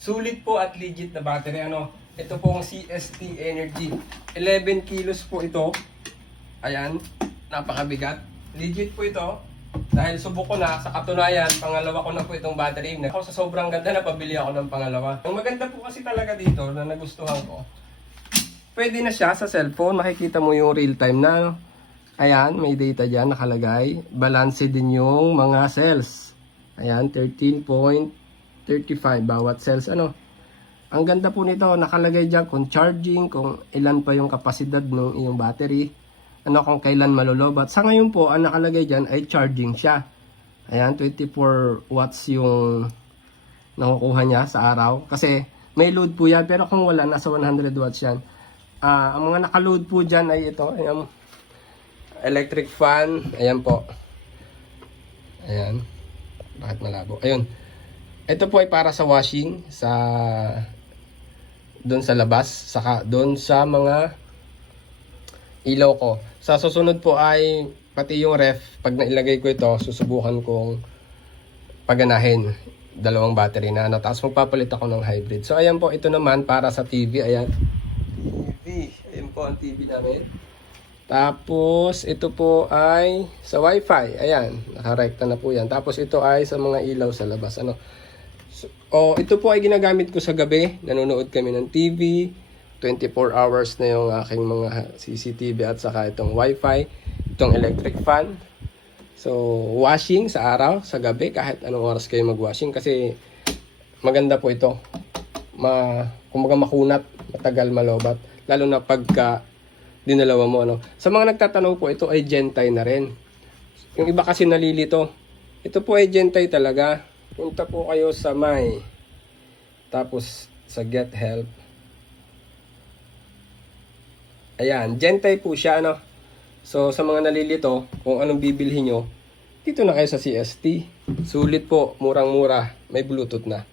Sulit po at legit na battery. Ito pong CST Energy. 11 kilos po ito. Ayan, napakabigat. Legit po ito. Dahil subok ko na, sa katunayan, pangalawa ko na po itong battery. Ako sa sobrang ganda na pabili ako ng pangalawa. Ang maganda po kasi talaga dito na nagustuhan ko, pwede na siya sa cellphone. Makikita mo yung real time na. Ayan, may data dyan nakalagay. Balance din yung mga cells. Ayan, 13.35 bawat cells. Ang ganda po nito, nakalagay dyan kung charging, kung ilan pa yung kapasidad ng iyong battery, kung kailan malolobat. Sa ngayon po, ang nakalagay dyan ay charging siya. Ayan, 24 watts yung nakukuha niya sa araw. Kasi may load po yan, pero kung wala, nasa 100 watts yan. Ang mga nakaload po dyan ay ito, ayan, electric fan, ayan po. Ayan, bakit malabo? Ayun, ito po ay para sa washing, doon sa labas, saka doon sa mga ilaw ko. Sa susunod po ay pati yung ref, pag nailagay ko ito, susubukan kong paganahin dalawang battery na tapos magpapalit ako ng hybrid. So ayan po, ito naman para sa TV. Ayan, TV, ayan po ang TV namin. Tapos ito po ay sa wifi. Ayan, nakarekta na po yan. Tapos ito ay sa mga ilaw sa labas. Ito po ay ginagamit ko sa gabi. Nanonood kami ng TV. 24 hours na yung aking mga CCTV at saka itong wifi. Itong electric fan. So, washing sa araw, sa gabi, kahit anong oras kayo mag-washing. Kasi maganda po ito. Kumbaga makunat, matagal malobat. Lalo na pagka dinalawa mo. Sa mga nagtatanong po, ito ay Gentile na rin. Yung iba kasi nalilito. Ito po ay Gentile talaga. Punta po kayo sa My. Tapos sa Get Help. Ayan, Gentile po siya, So, sa mga nalilito, kung anong bibilhin nyo, dito na kayo sa CST. Sulit po, murang-mura, may Bluetooth na.